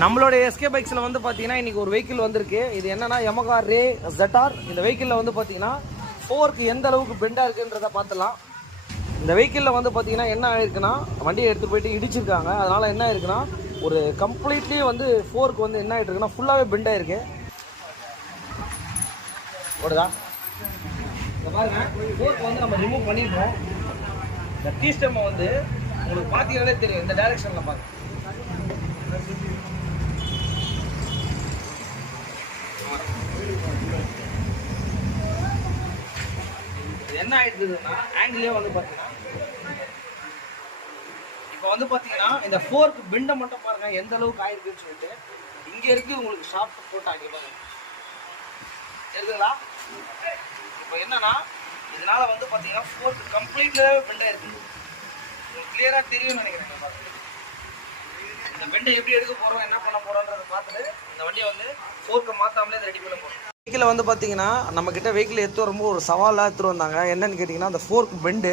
நம்மளுடைய எஸ்கே பைக்ஸில் வந்து பார்த்தீங்கன்னா இன்றைக்கி ஒரு வெஹிக்கிள் வந்திருக்கு. இது என்னென்னா Yamaha Ray ZR. இந்த வெஹிக்கிளில் வந்து பார்த்தீங்கன்னா ஃபோர்க்கு எந்த அளவுக்கு பெண்டாக இருக்குன்றதை பார்த்துலாம். இந்த வெஹிக்கிளில் வந்து பார்த்தீங்கன்னா என்ன ஆயிருக்குன்னா, வண்டியை எடுத்துகிட்டு போயிட்டு இடிச்சிருக்காங்க. அதனால் என்ன ஆயிருக்குன்னா, ஒரு கம்ப்ளீட்லி வந்து ஃபோர்க்கு வந்து என்ன ஆகிட்டு இருக்குன்னா ஃபுல்லாகவே பெண்டாக இருக்கு. ஓடுதா இந்த பாருங்க, ஃபோர்க்கு வந்து நம்ம ரிமூவ் பண்ணிடுறோம். இந்த டீ ஸ்டெம்மை வந்து உங்களுக்கு பார்த்தீங்கன்னாலே தெரியும், இந்த டைரெக்ஷனில் பாருங்க. என்ன ஆயிடுதுன்னா ஆங்கிலே வந்து பார்த்தீங்கன்னா இப்போ வந்து பார்த்தீங்கன்னா இந்த ஃபோர்க்கு பெண்டை மட்டும் பாருங்க எந்த அளவுக்கு ஆயிருக்குன்னு சொல்லிட்டு. இங்கே இருக்கு உங்களுக்கு ஷார்ட் போட்டாங்க இருக்குங்களா. இப்போ என்னன்னா இதனால வந்து பார்த்தீங்கன்னா ஃபோர்க்கு கம்ப்ளீட்டாக பெண்டாக இருக்குது. உங்களுக்கு கிளியராக தெரியும்னு நினைக்கிறேன். இந்த பெண்டை எப்படி எடுக்க போகிறோம், என்ன பண்ண போகிறோன்றதை பார்த்துட்டு இந்த வண்டியை வந்து ஃபோர்க்கை மாற்றாமலே ரெடி பண்ண போகிறோம். வெஹிக்கில் வந்து பார்த்தீங்கன்னா நம்மக்கிட்ட வெஹிக்கிள் எடுத்து ரொம்ப ஒரு சவாலாக எடுத்துகிட்டு வந்தாங்க. என்னென்னு கேட்டிங்கன்னா அந்த ஃபோர்க் பெண்டு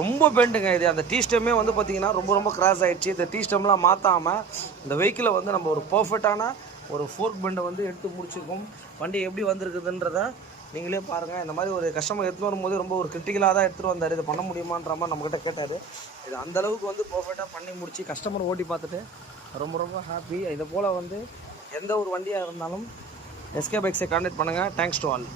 ரொம்ப பெண்டுங்க. இது அந்த டீ ஸ்டெம்மே வந்து பார்த்தீங்கன்னா ரொம்ப கிராஸ் ஆகிடுச்சு. இந்த டீ ஸ்டெம்லாம் மாற்றாமல் இந்த வெஹிக்கிளை வந்து நம்ம ஒரு பர்ஃபெக்டான ஒரு ஃபோர்க் பெண்டை வந்து எடுத்து முடிச்சிருக்கோம். வண்டி எப்படி வந்திருக்குதுன்றதை நீங்களே பாருங்கள். இந்த மாதிரி ஒரு கஸ்டமர் எடுத்துகிட்டு வரும்போது ரொம்ப ஒரு கிரிட்டிக்கலாக தான் எடுத்துகிட்டு வந்தார். இது பண்ண முடியுமான்ற மாதிரி நம்மக்கிட்ட கேட்டார். இது அந்தளவுக்கு வந்து பர்ஃபெக்டாக பண்ணி முடிச்சு கஸ்டமர் ஓட்டி பார்த்துட்டு ரொம்ப ஹாப்பி. இதை போல் வந்து எந்த ஒரு வண்டியாக இருந்தாலும் எஸ்கே பைக்ஸை கான்டாக்ட் பண்ணுங்கள். Thanks to all.